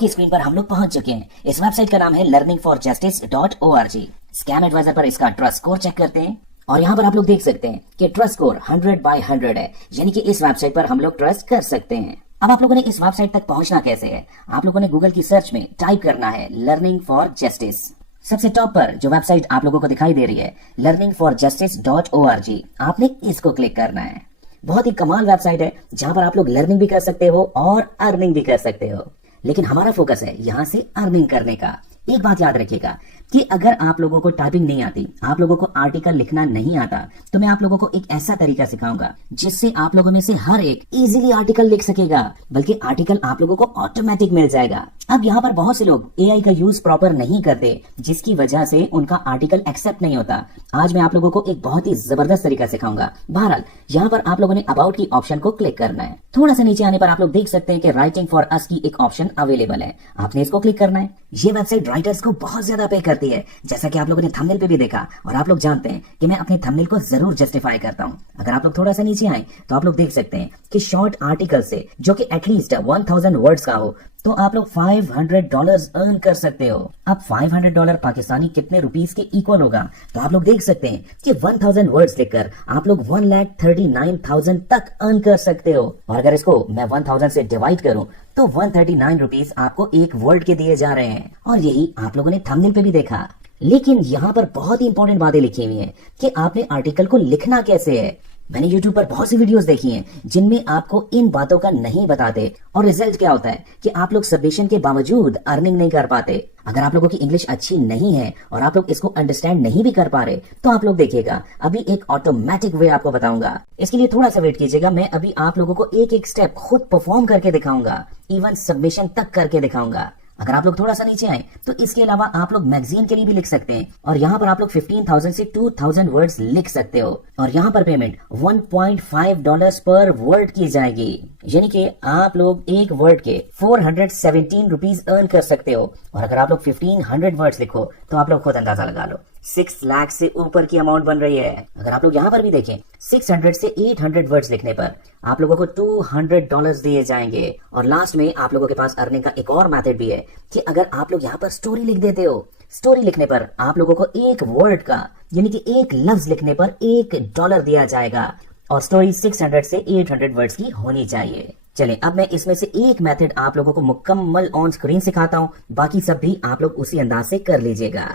आपकी स्क्रीन पर हम लोग पहुंच चुके हैं। इस वेबसाइट का नाम है learningforjustice.org। स्कैम एडवाइजर पर इसका ट्रस्ट स्कोर चेक करते हैं और यहाँ पर आप लोग देख सकते हैं कि ट्रस्ट स्कोर 100/100 है, यानी कि इस वेबसाइट पर हम लोग ट्रस्ट कर सकते हैं। अब आप लोगों ने इस वेबसाइट तक पहुंचना कैसे है? आप लोगों ने गूगल की सर्च में टाइप करना है लर्निंग फॉर जस्टिस। सबसे टॉप पर जो वेबसाइट आप लोगों को दिखाई दे रही है learningforjustice.org, आपने इसको क्लिक करना है। बहुत ही कमाल वेबसाइट है जहां पर आप लोग लर्निंग भी कर सकते हो और अर्निंग भी कर सकते हो, लेकिन हमारा फोकस है यहाँ से अर्निंग करने का। एक बात याद रखिएगा कि अगर आप लोगों को टाइपिंग नहीं आती, आप लोगों को आर्टिकल लिखना नहीं आता, तो मैं आप लोगों को एक ऐसा तरीका सिखाऊंगा जिससे आप लोगों में से हर एक इजीली आर्टिकल लिख सकेगा, बल्कि आर्टिकल आप लोगों को ऑटोमेटिक मिल जाएगा। अब यहाँ पर बहुत से लोग एआई का यूज प्रॉपर नहीं करते, जिसकी वजह से उनका आर्टिकल एक्सेप्ट नहीं होता। आज मैं आप लोगों को एक बहुत ही जबरदस्त तरीका सिखाऊंगा। बहरहाल यहाँ पर आप लोगों ने अबाउट की ऑप्शन को क्लिक करना है। थोड़ा सा नीचे आने पर आप लोग देख सकते हैं कि राइटिंग फॉर अस की एक ऑप्शन अवेलेबल है, आपने इसको क्लिक करना है। ये वेबसाइट राइटर्स को बहुत ज्यादा पे करती है, जैसा कि आप लोगों ने थंबनेल पे भी देखा, और आप लोग जानते हैं कि मैं अपने थंबनेल को जरूर जस्टिफाई करता हूं। अगर आप लोग थोड़ा सा नीचे आए तो आप लोग देख सकते हैं कि शॉर्ट आर्टिकल से जो कि एटलीस्ट 1000 वर्ड्स का हो, तो आप लोग $500 अर्न कर सकते हो। अब $500 पाकिस्तानी कितने रुपीस के इक्वल होगा, तो आप लोग देख सकते हैं कि 1000 वर्ड्स लिखकर आप लोग 1,39,000 तक अर्न कर सकते हो। और अगर इसको मैं 1000 से डिवाइड करूं तो 139 रुपीस आपको एक वर्ड के दिए जा रहे हैं, और यही आप लोगों ने थंबनेल पे भी देखा। लेकिन यहाँ पर बहुत ही इंपॉर्टेंट बातें लिखी हुई हैं कि आपने आर्टिकल को लिखना कैसे है। मैंने YouTube पर बहुत सी वीडियोस देखी हैं जिनमें आपको इन बातों का नहीं बताते, और रिजल्ट क्या होता है कि आप लोग सबमिशन के बावजूद अर्निंग नहीं कर पाते। अगर आप लोगों की इंग्लिश अच्छी नहीं है और आप लोग इसको अंडरस्टैंड नहीं भी कर पा रहे, तो आप लोग देखिएगा अभी एक ऑटोमेटिक वे आपको बताऊंगा। इसके लिए थोड़ा सा वेट कीजिएगा, मैं अभी आप लोगों को एक एक स्टेप खुद परफॉर्म करके दिखाऊंगा, इवन सबमिशन तक करके दिखाऊंगा। अगर आप लोग थोड़ा सा नीचे आए तो इसके अलावा आप लोग मैगजीन के लिए भी लिख सकते हैं, और यहाँ पर आप लोग 15,000 से 2,000 वर्ड्स लिख सकते हो, और यहाँ पर पेमेंट $1.5 पर वर्ड की जाएगी, यानी कि आप लोग एक वर्ड के 417 रुपीज अर्न कर सकते हो। और अगर आप लोग 1500 वर्ड्स लिखो तो आप लोग खुद अंदाजा लगा लो 6 लाख से ऊपर की अमाउंट बन रही है। अगर आप लोग यहाँ पर भी देखें 600 से 800 वर्ड्स लिखने पर आप लोगों को $200 दिए जाएंगे। और लास्ट में आप लोगों के पास अर्निंग का एक और मेथड भी है कि अगर आप लोग यहाँ पर स्टोरी लिख देते हो, स्टोरी लिखने पर आप लोगों को एक वर्ड का, यानी कि एक लफ्ज लिखने पर $1 दिया जाएगा, और स्टोरी 600 से 800 वर्ड्स की होनी चाहिए। चलें, अब मैं इसमें से एक मेथड आप लोगों को मुकम्मल ऑन स्क्रीन सिखाता हूँ, बाकी सब भी आप लोग उसी अंदाज से कर लीजिएगा।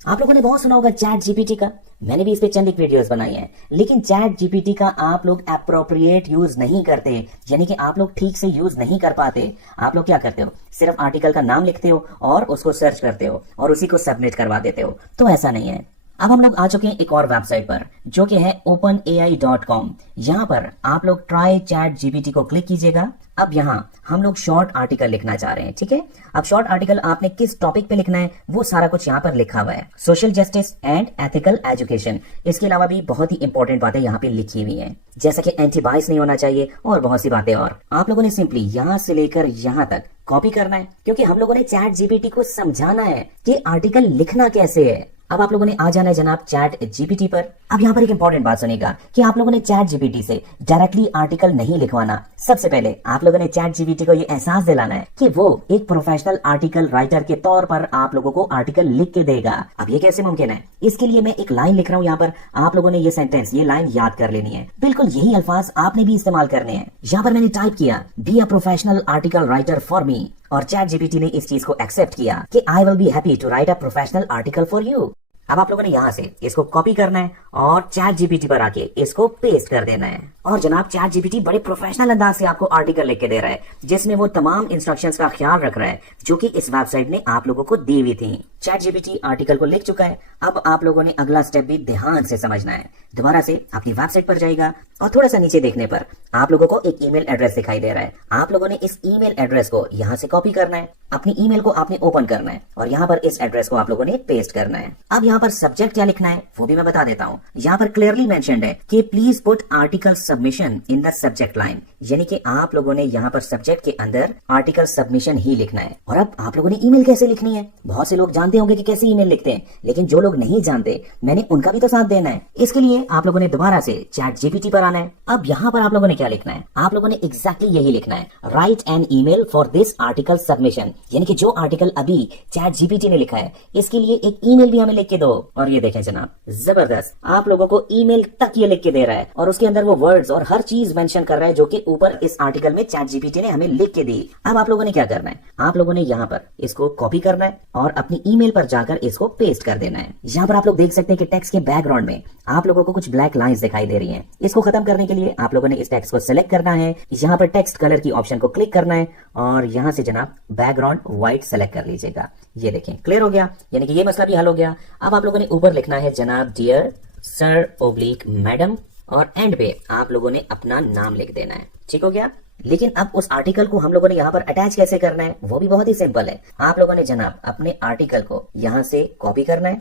आप लोगों ने बहुत सुना होगा चैट जीपीटी का, मैंने भी इस पे चंद एक वीडियोस बनाई हैं, लेकिन चैट जीपीटी का आप लोग एप्रोप्रिएट यूज नहीं करते, यानी कि आप लोग ठीक से यूज नहीं कर पाते। आप लोग क्या करते हो, सिर्फ आर्टिकल का नाम लिखते हो और उसको सर्च करते हो और उसी को सबमिट करवा देते हो। तो ऐसा नहीं है। अब हम लोग आ चुके हैं एक और वेबसाइट पर जो कि है openai.com। यहाँ पर आप लोग ट्राई चैट जीपीटी को क्लिक कीजिएगा। अब यहाँ हम लोग शॉर्ट आर्टिकल लिखना चाह रहे हैं, ठीक है। अब शॉर्ट आर्टिकल आपने किस टॉपिक पे लिखना है वो सारा कुछ यहाँ पर लिखा हुआ है, social justice and ethical education. इसके अलावा भी बहुत ही इंपॉर्टेंट बातें यहाँ पे लिखी हुई हैं, जैसा कि एंटी बायस नहीं होना चाहिए और बहुत सी बातें। और आप लोगों ने सिंपली यहाँ से लेकर यहाँ तक कॉपी करना है, क्योंकि हम लोगों ने चैट जीपीटी को समझाना है कि आर्टिकल लिखना कैसे है। अब आप लोगों ने आ जाना है जनाब चैट जीपीटी पर। अब यहाँ पर एक इंपॉर्टेंट बात सुनिएगा कि आप लोगों ने चैट जीपीटी से डायरेक्टली आर्टिकल नहीं लिखवाना। सबसे पहले आप लोगों ने चैट जीपीटी को ये एहसास दिलाना है कि वो एक प्रोफेशनल आर्टिकल राइटर के तौर पर आप लोगों को आर्टिकल लिख के देगा। अब ये कैसे मुमकिन है, इसके लिए मैं एक लाइन लिख रहा हूँ यहाँ पर, आप लोगों ने ये सेंटेंस, ये लाइन याद कर लेनी है। बिल्कुल यही अल्फाज आपने भी इस्तेमाल करने हैं। यहाँ पर मैंने टाइप किया be a professional article writer for me, और चैट जीपीटी ने इस चीज को एक्सेप्ट किया कि I will be happy to write a professional article for you. अब आप लोगों ने यहाँ से इसको कॉपी करना है और चैट जीपीटी पर आके इसको पेस्ट कर देना है। और जनाब चैट जीपीटी बड़े प्रोफेशनल अंदाज से आपको आर्टिकल लिख के दे रहा है, जिसमें वो तमाम इंस्ट्रक्शंस का ख्याल रख रहा है जो कि इस वेबसाइट ने आप लोगों को दी हुई थी। चैट जीपीटी आर्टिकल को लिख चुका है। अब आप लोगों ने अगला स्टेप भी ध्यान से समझना है। दोबारा से अपनी वेबसाइट पर जाएगा और थोड़ा सा नीचे देखने पर आप लोगों को एक ईमेल एड्रेस दिखाई दे रहा है। आप लोगों ने इस ईमेल एड्रेस को यहाँ से कॉपी करना है, अपनी ईमेल को आपने ओपन करना है और यहाँ पर इस एड्रेस को आप लोगों ने पेस्ट करना है। अब यहाँ पर सब्जेक्ट क्या लिखना है वो भी मैं बता देता हूँ। यहाँ पर क्लियरली मेंशन्ड है कि please put article submission in the subject line, यानी कि आप लोगों ने यहाँ पर सब्जेक्ट के अंदर आर्टिकल सबमिशन ही लिखना है। और अब आप लोगों ने ईमेल कैसे लिखनी है, बहुत से लोग जानते होंगे कि कैसे ईमेल लिखते हैं, लेकिन जो लोग नहीं जानते मैंने उनका भी तो साथ देना है। इसके लिए आप लोगों ने दोबारा से चैट जीपीटी पर आना है। अब यहाँ पर आप लोगों ने क्या लिखना है, आप लोगों ने एग्जैक्टली यही लिखना है, write an email for this article submission, यानी कि जो आर्टिकल अभी चैट जीपीटी ने लिखा है इसके लिए एक ईमेल भी हमें लिख के दो। और ये देखें जनाब, जबरदस्त, आप लोगों को ईमेल तक ये लिख के दे रहा है और उसके अंदर वो वर्ड्स और हर चीज मेंशन कर रहा है जो कि ऊपर इस आर्टिकल में चैट जीपीटी ने हमें लिख के दी। अब आप लोगों ने क्या करना है, आप लोगों ने यहाँ पर इसको कॉपी करना है और अपनी ईमेल पर जाकर इसको पेस्ट कर देना है। यहाँ पर आप लोग देख सकते हैं कि टेक्स्ट के बैकग्राउंड में आप लोगों को कुछ ब्लैक लाइंस दिखाई दे रही हैं। इसको खत्म करने के लिए आप लोगों ने इस टेक्स्ट को सिलेक्ट करना है, यहाँ पर टेक्स्ट कलर की ऑप्शन को क्लिक करना है और यहाँ से जनाब बैकग्राउंड व्हाइट सेलेक्ट कर लीजिएगा। ये देखें क्लियर हो गया, यानी कि ये मसला भी हल हो गया। अब आप लोगों ने ऊपर लिखना है जनाब डियर सर ओब्लिक मैडम और एंड पे आप लोगों ने अपना नाम लिख देना है। ठीक हो गया। लेकिन अब उस आर्टिकल को हम लोगों ने यहाँ पर अटैच कैसे करना है, वो भी बहुत ही सिंपल है। आप लोगों ने जनाब अपने आर्टिकल को यहाँ से कॉपी करना है।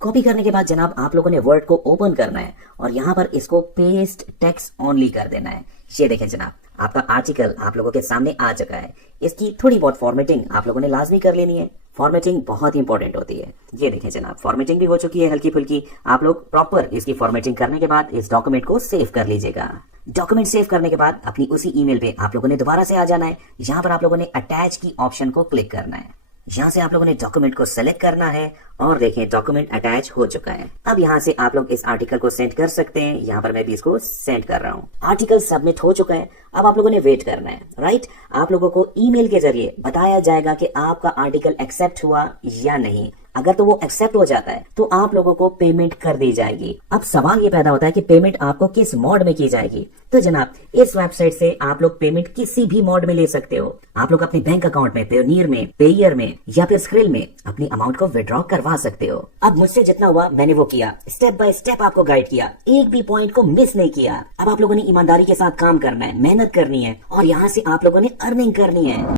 कॉपी करने के बाद जनाब आप लोगों ने वर्ड को ओपन करना है और यहाँ पर इसको पेस्ट टेक्स्ट ओनली कर देना है। ये देखें जनाब, आपका आर्टिकल आप लोगों के सामने आ चुका है। इसकी थोड़ी बहुत फॉर्मेटिंग आप लोगों ने लाजमी कर लेनी है, फॉर्मेटिंग बहुत इंपॉर्टेंट होती है। ये देखें जनाब, फॉर्मेटिंग भी हो चुकी है हल्की फुल्की। आप लोग प्रॉपर इसकी फॉर्मेटिंग करने के बाद इस डॉक्यूमेंट को सेव कर लीजिएगा। डॉक्यूमेंट सेव करने के बाद अपनी उसी ईमेल पे आप लोगों ने दोबारा से आ जाना है। यहाँ पर आप लोगों ने अटैच की ऑप्शन को क्लिक करना है। यहाँ से आप लोगों ने डॉक्यूमेंट को सेलेक्ट करना है और देखें डॉक्यूमेंट अटैच हो चुका है। अब यहाँ से आप लोग इस आर्टिकल को सेंड कर सकते हैं। यहाँ पर मैं भी इसको सेंड कर रहा हूँ। आर्टिकल सबमिट हो चुका है। अब आप लोगों ने वेट करना है, राइट। आप लोगों को ईमेल के जरिए बताया जाएगा कि आपका आर्टिकल एक्सेप्ट हुआ या नहीं। अगर तो वो एक्सेप्ट हो जाता है तो आप लोगों को पेमेंट कर दी जाएगी। अब सवाल ये पैदा होता है कि पेमेंट आपको किस मोड में की जाएगी। तो जनाब इस वेबसाइट से आप लोग पेमेंट किसी भी मोड में ले सकते हो। आप लोग अपने बैंक अकाउंट में, पेयोनियर में, पेयर में या फिर स्क्रिल में अपनी अमाउंट को विड्रॉ करवा सकते हो। अब मुझसे जितना हुआ मैंने वो किया, स्टेप बाय स्टेप आपको गाइड किया, एक भी पॉइंट को मिस नहीं किया। अब आप लोगों ने ईमानदारी के साथ काम करना है, मेहनत करनी है और यहाँ से आप लोगों ने अर्निंग करनी है।